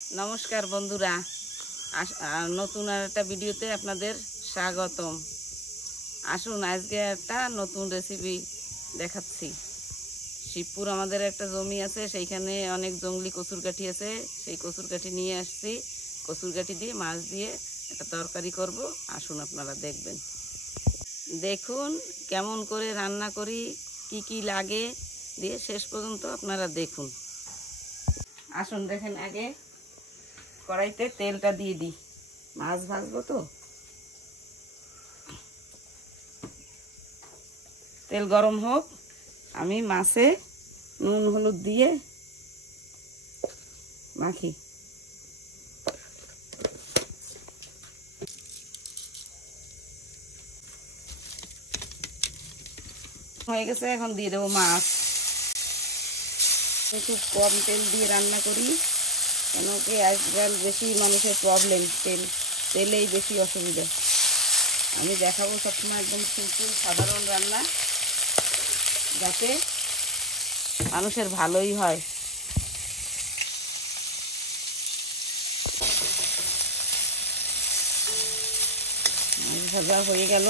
নমস্কার বন্ধুরা, নতুন একটা ভিডিওতে আপনাদের স্বাগতম। আসুন আজকে একটা নতুন রেসিপি দেখাচ্ছি। শিবপুর আমাদের একটা জমি আছে, সেইখানে অনেক জঙ্গলি কচুরকাঠি আছে। সেই কচুরকাঠি নিয়ে আসছি। কচুরকাঠি দিয়ে মাছ দিয়ে একটা তরকারি করব। আসুন আপনারা দেখবেন, দেখুন কেমন করে রান্না করি, কি কি লাগে দিয়ে শেষ পর্যন্ত আপনারা দেখুন। আসুন দেখেন, আগে কড়াইতে তেলটা দিয়ে দিই, মাছ ভাজবো তো। তেল গরম হোক, আমি মাছে নুন হলুদ দিয়ে মাখি। হয়ে গেছে, এখন দিয়ে দেবো মাছ। খুব কম তেল দিয়ে রান্না করি, কেন কি আজকাল বেশি মানুষের প্রবলেম তেলেই বেশি অসুবিধা। আমি দেখাবো সবসময় একদম সিম্পল সাধারণ রান্না, যাতে মানুষের ভালোই হয়। মাছ ভাজা হয়ে গেল,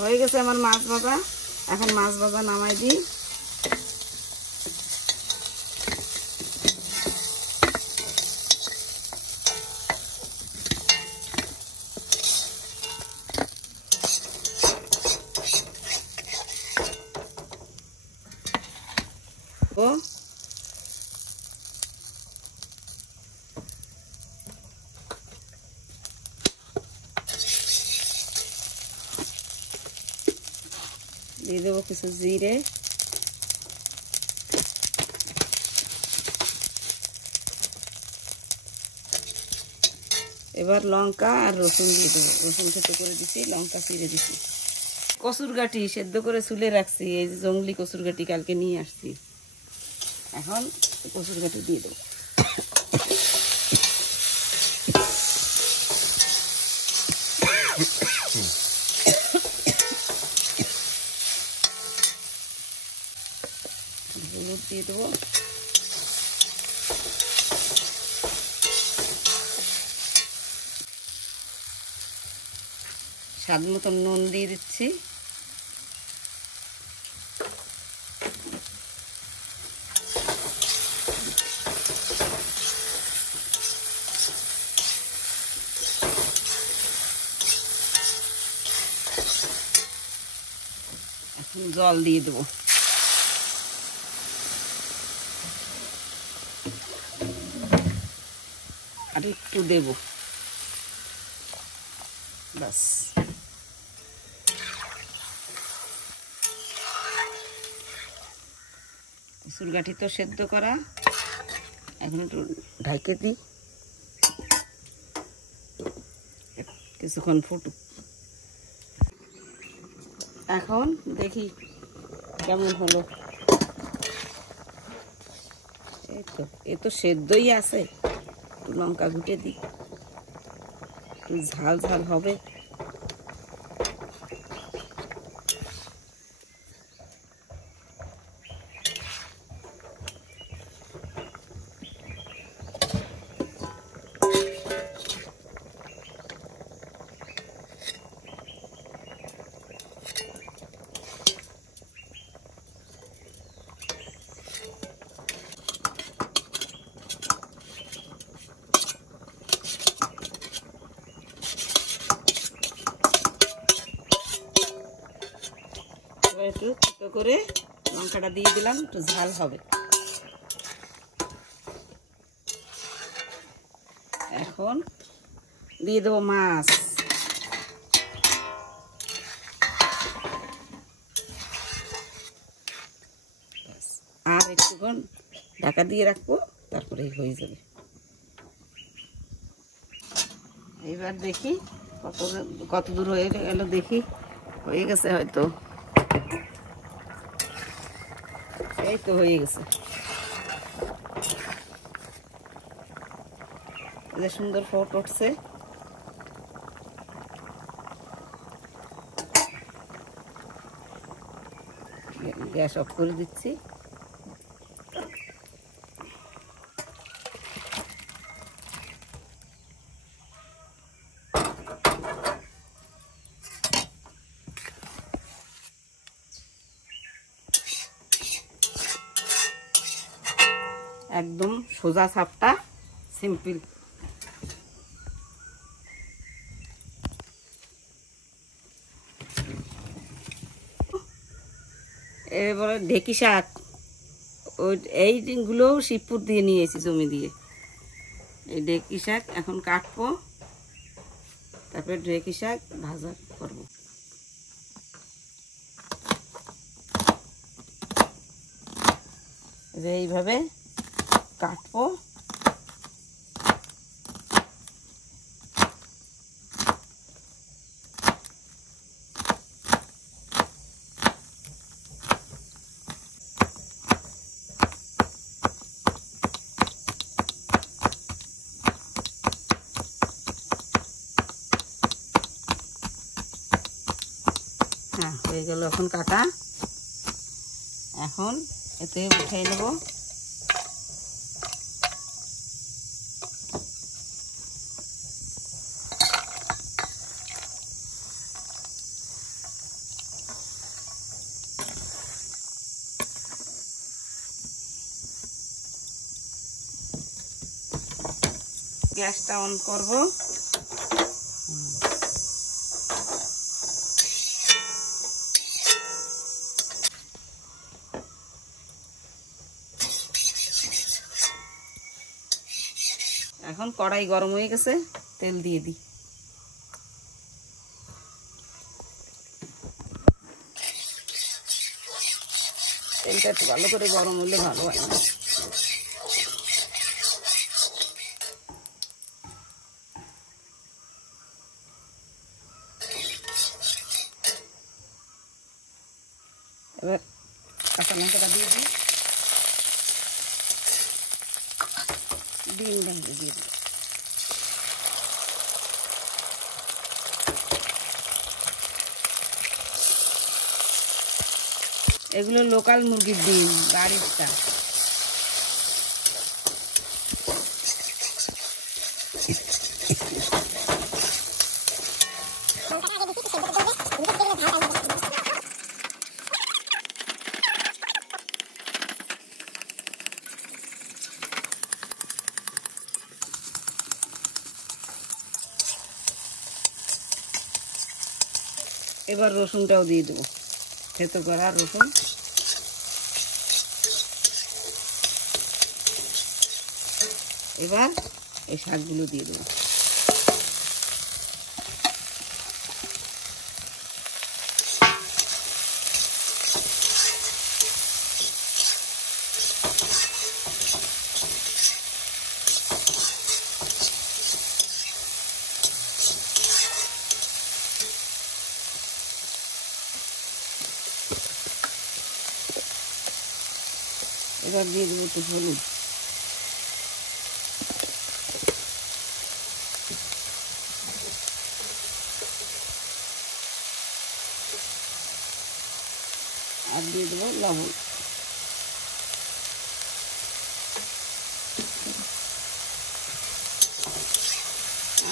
হয়ে গেছে আমার মাছ ভাজা। এখন মাছ ভাজা নামাই দিই। দিয়ে দেবো কিছু জিরে, এবার লঙ্কা আর রসুন দিয়ে দেবো। রসুন থেতো করে দিছি, লঙ্কা চিড়ে দিছি। কচুরকাঠি সেদ্ধ করে চুলে রাখছি, এই যে জঙ্গলি কচুরকাঠি কালকে নিয়ে আসছি। এখন কচুরকাঠি দিয়ে দেবো। হলুদ দিয়ে দেবো, স্বাদ মতন নুন দিয়ে দিচ্ছি। এখন জল দিয়ে দেবো। আর একটু দেব, বাস। কচুরকাঠি তো সেদ্ধ করা, এখন একটু ঢাকে দিই, কিছুক্ষণ ফুটুক। এখন দেখি কেমন হলো। এই তো, এ তো সেদ্ধই আছে। একটু লঙ্কা ঘুটে দিই, একটু ঝাল ঝাল হবে। একটু ছোটো করে লঙ্কাটা দিয়ে দিলাম, একটু ঝাল হবে। এখন দিয়ে দেবো মাছ। আর একটুক্ষণ ঢাকা দিয়ে রাখবো, তারপরেই হয়ে যাবে। এইবার দেখি কত দূর হয়ে গেল, দেখি হয়ে গেছে হয়তো। এই তো হয়ে গেছে, যে সুন্দর ফোট উঠছে। গ্যাস অফ করে দিচ্ছি। একদম সোজা সাপটা, সিম্পল। এবারে ঢেকি শাক, ওই এই দিনগুলোও শিবপুর দিয়ে নিয়েছি জমি দিয়ে। এই ঢেকি শাক এখন কাটবো, তারপরে ঢেকি শাক ভাজা করবো। এইভাবে কাটবো। হ্যাঁ, হয়ে গেল এখন কাটা। এখন এতে উঠাই নেব। গ্যাসটা অন করব। এখন কড়াই গরম হয়ে গেছে, তেল দিয়ে দিই। তেলটা একটু ভালো করে গরম হলে ভালো হয় না। এবার কাঁচা লঙ্কাটা দিয়ে দিই, ডিম ভেঙে দিয়ে দিই। এগুলো লোকাল মুরগির ডিম, বাড়িরটা। এবার রসুনটাও দিয়ে দেবো, থেতো করা রসুন। এবার এই শাকগুলো দিয়ে দেবো। এবার দিয়ে দেবো একটু হলুদ। আর দিয়ে দেবো লবণ।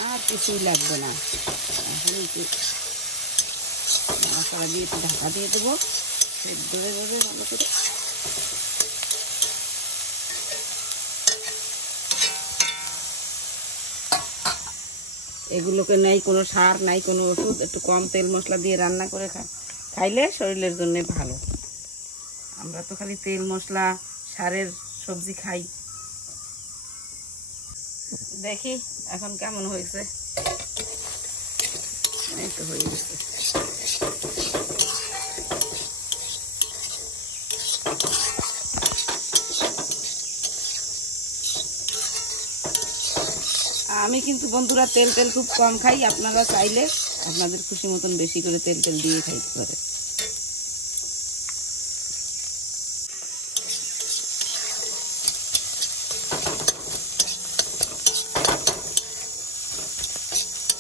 আর কিছুই লাগবে না। এখন একটু মশলা দিয়ে একটু ঢাকা দিয়ে দেবো, সেদ্ধ হয়ে যাবে ভালো করে। এগুলোকে নাই কোনো সার, নাই কোনো ওষুধ, একটু কম তেল মশলা দিয়ে রান্না করে খাইলে শরীরের জন্য ভালো। আমরা তো খালি তেল মশলা সারের সবজি খাই। দেখি এখন কেমন হয়েছে। এই তো হয়ে গেছে। আমি কিন্তু বন্ধুরা তেল খুব কম খাই। আপনারা চাইলে আপনাদের খুশি মতন বেশি করে তেল দিয়ে খাইতে পারে।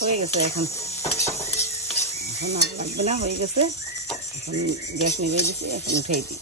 হয়ে গেছে। এখন আর লাগবে না, হয়ে গেছে। এখন গ্যাস নিভিয়ে দিচ্ছি, এখন উঠেই দিই।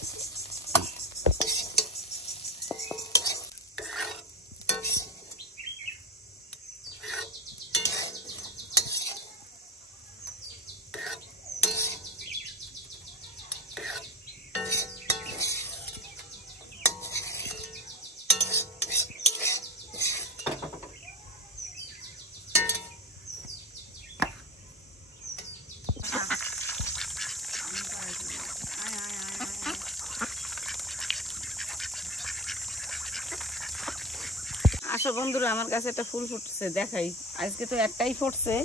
আসো বন্ধুরা, আমার কাছে একটা ফুল ফুটছে, দেখাই। আজকে তো একটাই ফুটছে,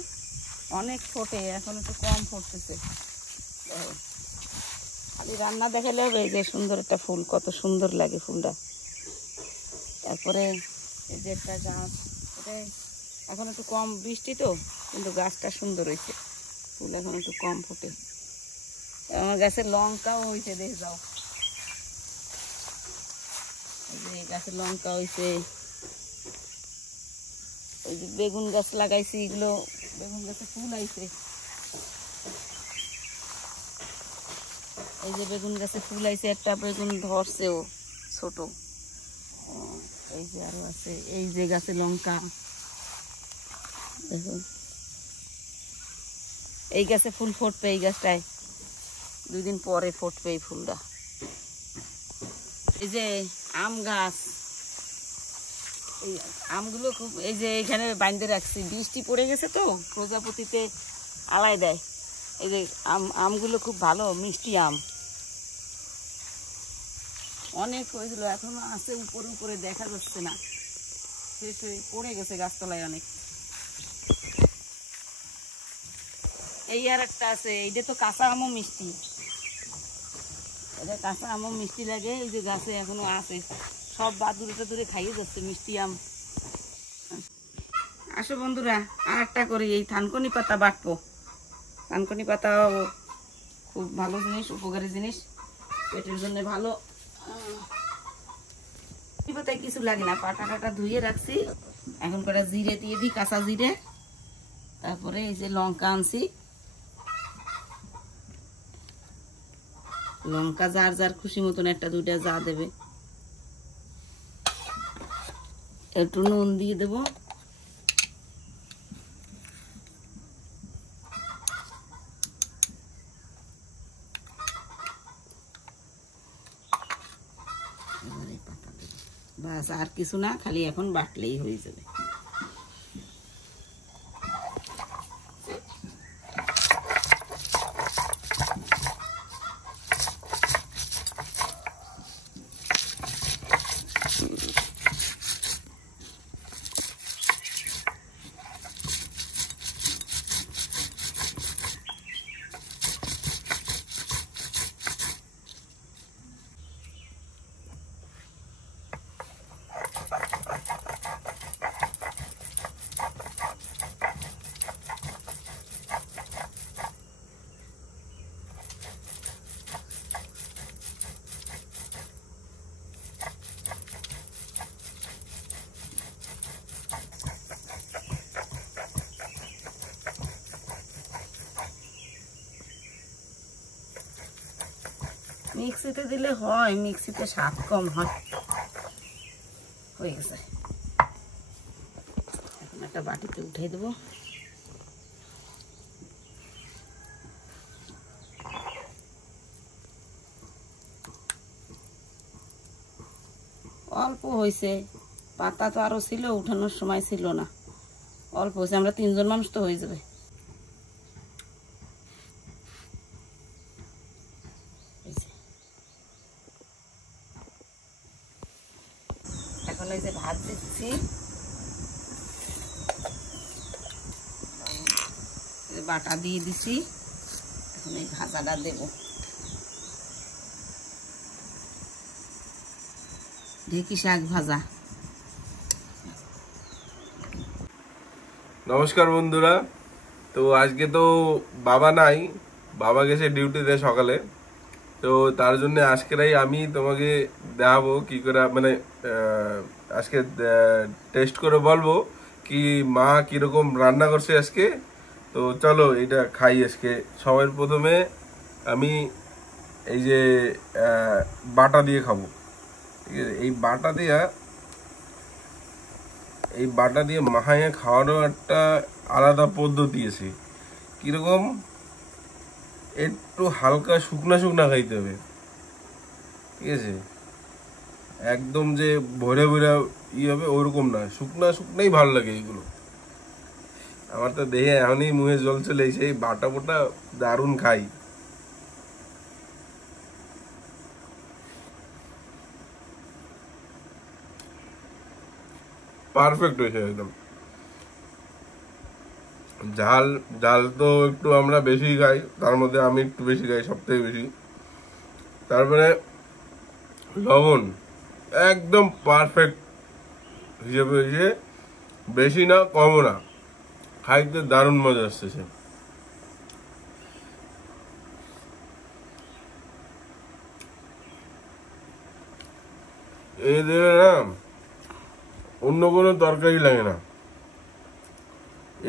অনেক ফোটে, এখন একটু কম ফুটতেছে। খালি রান্না দেখালে হবে। এই যে সুন্দর একটা ফুল, কত সুন্দর লাগে ফুলটা। তারপরে এই যে একটা গাছ, এটা এখন একটু কম বৃষ্টি তো, কিন্তু গাছটা সুন্দর হয়েছে, ফুল এখন একটু কম ফোটে। আমার গাছের লঙ্কাও হয়েছে, দেখে যাও। এই যে গাছের লঙ্কা হয়েছে। ওই যে বেগুন গাছ লাগাইছি, এগুলো বেগুন গাছে ফুল আইছে। এই যে বেগুন গাছে ফুল আইছে, একটা বেগুন ধরছেও ছোট। এই যে আরো আছে, এই যে গাছে লঙ্কা দেখো। এই গাছে ফুল ফুটবে, এই গাছটায় 2 দিন পরে ফুটবে এই ফুলটা। এই যে আম গাছ, এই আমগুলো খুব, এই যে এখানে বাইন্ধে রাখছি, বৃষ্টি পড়ে গেছে তো, প্রজাপতিতে আলাই দেয়। এই যে আমগুলো খুব ভালো, মিষ্টি আম, অনেক হয়েছিল, এখনো আছে উপরে উপরে, দেখা যাচ্ছে না, শেষ হয়ে পড়ে গেছে গাছতলায় অনেক। এই আর একটা আছে, এইটা তো কাঁচা আমও মিষ্টি, এটা কাঁচা আমও মিষ্টি লাগে। এই যে গাছে এখনো আছে, সব বাদুড়ে টাদুড়ে খাইয়ে যাচ্ছে মিষ্টি আম। আসো বন্ধুরা, আর একটা করি, এই থানকুনি পাতা বাটবো। থানকুনি পাতাও খুব ভালো জিনিস, উপকারী জিনিস, পেটের জন্য ভালো। পাতায় কিছু লাগে না, পাটা টাটা ধুয়ে রাখছি, এখন কটা জিরে দিয়ে দিই, কাঁচা জিরে। তারপরে এই যে লঙ্কা আনছি, লঙ্কা যার যার খুশি মতন একটা দুইটা যা দেবে। একটু নুন দিয়ে দেবো, বাস, আর কিছু না, খালি এখন বাটলেই হয়ে যাবে। মিক্সিতে দিলে হয়, মিক্সিতে স্বাদ কম হয়। হয়ে গেছে, এখন একটা বাটিতে উঠে দেবো। অল্প হয়েছে, পাতা তো আরো ছিল, উঠানোর সময় ছিল না, অল্প হয়েছে, আমরা 3 জন মানুষ তো হয়ে যাবে। এখন এই যে ভাত দিচ্ছি, বাটা দিয়ে দিচ্ছি, এখন এই ভাজাটা দেবো। ঢেঁকি শাক ভাজা। নমস্কার বন্ধুরা, তো আজকে তো বাবা নাই, বাবা গেছে ডিউটিতে সকালে, তো তার জন্য আজকেরাই আমি তোমাকে দেখাবো কি করে, মানে আজকে টেস্ট করে বলবো কি মা কিরকম রান্না করছে আজকে। তো চলো এটা খাই আজকে। সবার প্রথমে আমি এই যে বাটা দিয়ে খাবো, ঠিক আছে? এই বাটা দিয়ে মাখাইয়া খাওয়ানো একটা আলাদা পদ্ধতি আছে। কিরকম, একটু হালকা শুকনা শুকনা খাইতে হবে, ঠিক আছে? একদম যে ভরে ভরে হবে ওরকম না, শুকনা শুকনাই ভালো লাগে এগুলো। আমার তো দেখে এখনই মুখে জল চলে এসে, এই বাটা বোটা দারুণ খাই। পারফেক্ট হয়েছে একদম। ঝাল ঝাল তো একটু আমরা বেশি খাই, তার মধ্যে আমি একটু বেশি খাই, সব থেকে বেশি। তারপরে লবণ একদম পারফেক্ট হিসেবে হয়েছে, বেশি না কমও না, খাইতে দারুণ মজা আসতেছে। এই দিয়ে না অন্য কোনো তরকারি লাগে না,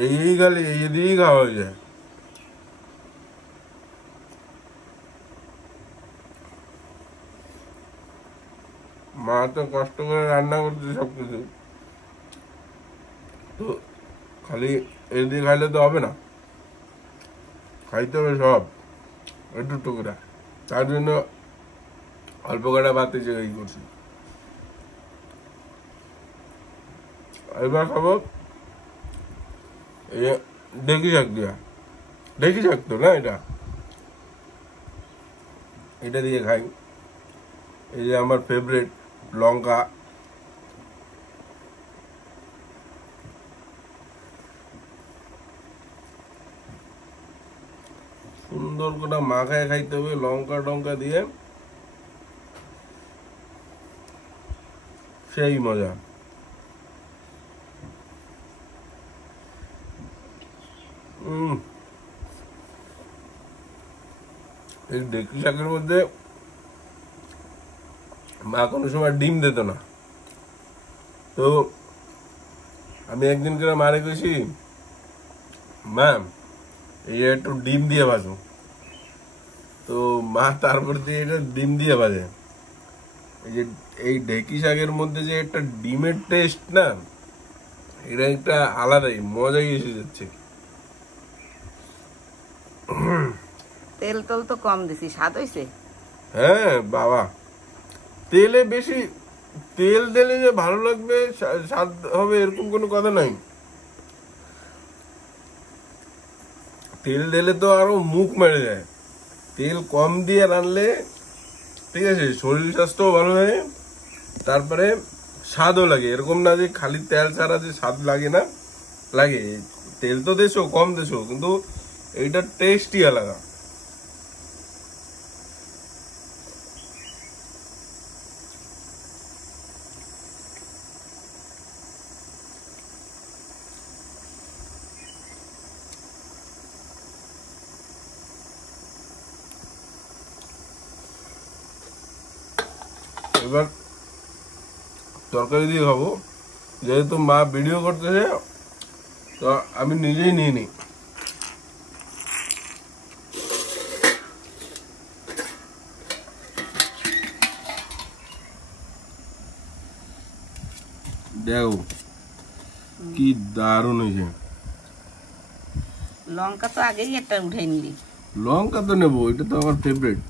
এই খালি এই দিয়েই খাওয়া হয়ে যায়। মা তো কষ্ট করে রান্না করছে সবকিছু, তো খালি এই দিয়ে খাইলে তো হবে না, খাইতে হবে সব একটু টুকরা। তার জন্য অল্প কটা ভাত এই জায়গায় করছি। এবার খাবো এই ঢেঁকি শাক দিয়া, ঢেঁকি শাক তো না, এটা দিয়ে খাই। এই যে আমার ফেভারিট লঙ্কা, সুন্দর করে মাখায় খাইতে হবে লঙ্কা টঙ্কা দিয়ে, সেই মজা। এই ঢেঁকি শাকের মধ্যে মা কোনো সময় ডিম দিত না, তো আমি একদিন করে মারে গেছি, ম্যাম এই একটু ডিম দিয়ে ভাজো, তো মা তারপর দিয়ে এটা ডিম দিয়ে ভাজে। এই যে এই ঢেঁকি শাকের মধ্যে যে একটা ডিমের টেস্ট না, এটা একটা আলাদাই মজাই এসে যাচ্ছে। তেল টোল তো কম দিছি, স্বাদ হয়েছে। হ্যাঁ বাবা, তেলে বেশি, তেল দিলে যে ভালো লাগবে স্বাদ হবে এরকম কোনো কথা নাই। তেল দিলে তো আরো মুখ মেরে যায়, তেল কম দিয়ে রানলে ঠিক আছে, শরীর স্বাস্থ্যও ভালো হয়, তারপরে স্বাদও লাগে। এরকম না যে খালি তেল ছাড়া যে স্বাদ লাগে না, লাগে। তেল তো দেশো কম দেশো, কিন্তু এইটার টেস্টই আলাদা। এবার তরকারি দিয়ে খাবো, যেহেতু মা ভিডিও করতেছে তো আমি নিজেই নিয়ে নিই। দেখো কি দারুণ হয়েছে। লঙ্কা তো আগেই একটা উঠে নিলি। লঙ্কা তো নেবো, এটা তো আমার ফেভারিট।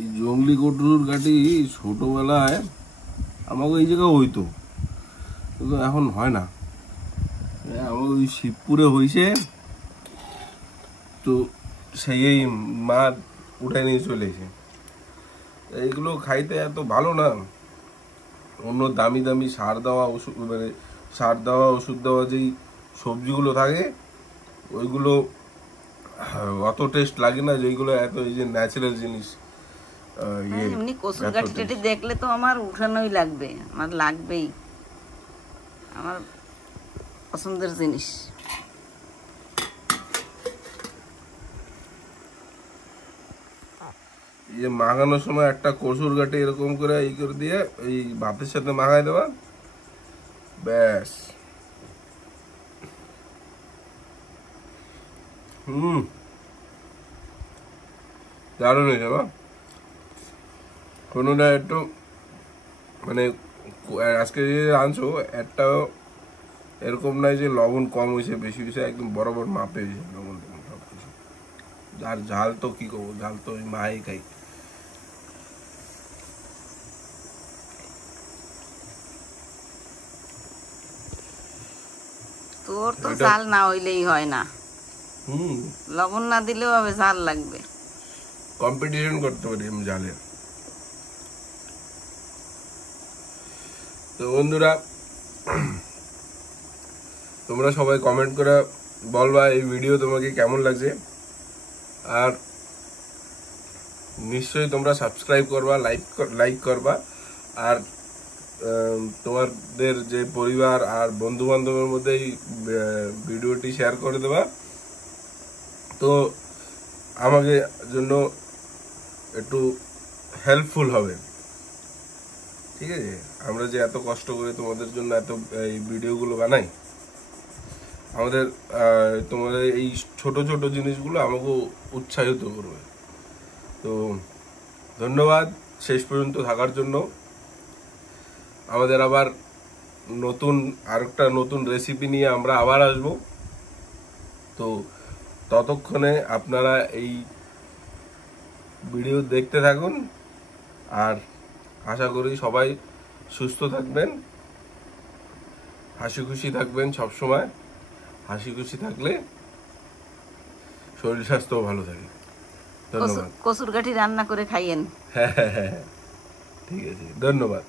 এই জঙ্গলি কটুর গাটি ছোটবেলায় আমাকে এই জায়গায় হইতো, কিন্তু এখন হয় না। আমার ওই শিবপুরে হয়েছে, তো সেই মা উঠে নিয়ে চলেছে। এইগুলো খাইতে এত ভালো না, অন্য দামি দামি সার দেওয়া ওষুধ, মানে সার দেওয়া ওষুধ দেওয়া যেই সবজিগুলো থাকে ওইগুলো অত টেস্ট লাগে না, যেগুলো এত এই যে ন্যাচারাল জিনিস। এমনি কচুর গাঠি টাটি দেখলে তো আমার উঠানোই লাগবে, আমার লাগবেই, আমার পছন্দের জিনিস। এই যে মাখানোর সময় একটা কসুর গাঠি এরকম করে এই করে দিয়ে এই ভাতের সাথে মাখাই দেওয়া, ব্যাস। দারুণ হয়েছে বা, কোনোটা একটু মানে আজকে যে আনছো একটাও এরকম নাই যে লবণ কম হয়েছে বেশি হয়েছে, একদম বরাবর মাপে হয়েছে লবণ টবণ সব কিছু। আর ঝাল তো কি করবো, ঝাল তো ওই মাই খাই। তোর তো ঝাল না হইলেই হয় না, হুম লবণ না দিলেও হবে, ঝাল লাগবে। কম্পিটিশন করতে পারি আমি জালে। তো বন্ধুরা, তোমরা সবাই কমেন্ট করে বলবা এই ভিডিও তোমাকে কেমন লাগছে, আর নিশ্চয়ই তোমরা সাবস্ক্রাইব করবা, লাইক করবা, আর তোমাদের যে পরিবার আর বন্ধু বান্ধবের মধ্যে এই ভিডিওটি শেয়ার করে দেবা। তো আমাকে জন্য একটু হেল্পফুল হবে, ঠিক আছে? আমরা যে এত কষ্ট করে তোমাদের জন্য এত এই ভিডিওগুলো বানাই, আমাদের তোমাদের এই ছোট ছোট জিনিসগুলো আমাকে উৎসাহিত করবে। তো ধন্যবাদ শেষ পর্যন্ত থাকার জন্য। আমাদের আবার আরেকটা নতুন রেসিপি নিয়ে আমরা আবার আসব। তো ততক্ষণে আপনারা এই ভিডিও দেখতে থাকুন, আর আশা করি সবাই সুস্থ থাকবেন, হাসি খুশি থাকবেন সবসময়। হাসি খুশি থাকলে শরীর স্বাস্থ্যও ভালো থাকে। ধন্যবাদ। কচুর কাঠি রান্না করে খাইয়েন। হ্যাঁ, ঠিক আছে, ধন্যবাদ।